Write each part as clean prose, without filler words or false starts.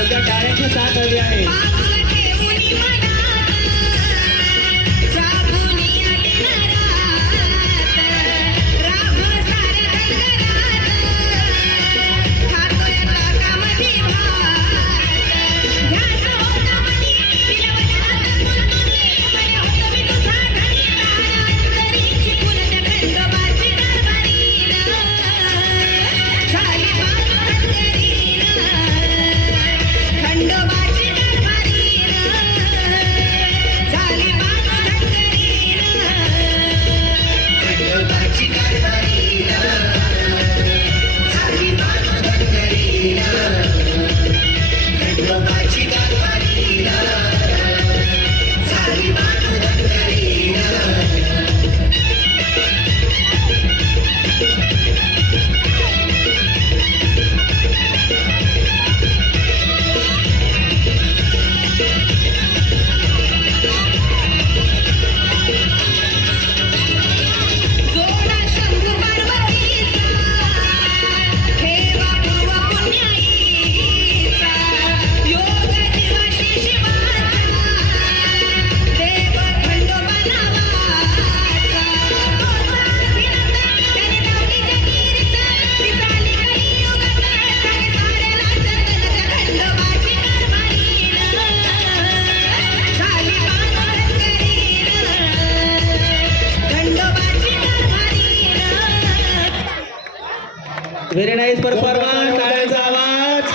सध्या टाळ्यांची साथ हवी आहे. Very nice performance. टाळ्यांचा आवाज.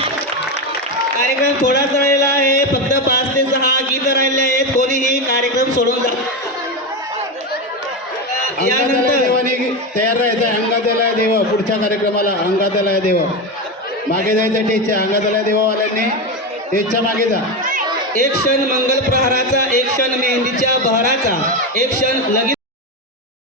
कार्यक्रम थोडाच राहिला आहे, फक्त 5 ते 6 गीत राहिले आहेत. कोणीही कार्यक्रम सोडून जा. यानंतर देवाने तयार राहायचं. अंगातला देव पुढच्या कार्यक्रमाला अंगातला देव मागे जायचं. टेजच्या अंगातला देवावाल्यांनी टेजच्या मागे जा. एक क्षण मंगल प्रहाराचा, एक क्षण मेहंदीच्या बहराचा, एक क्षण लगीन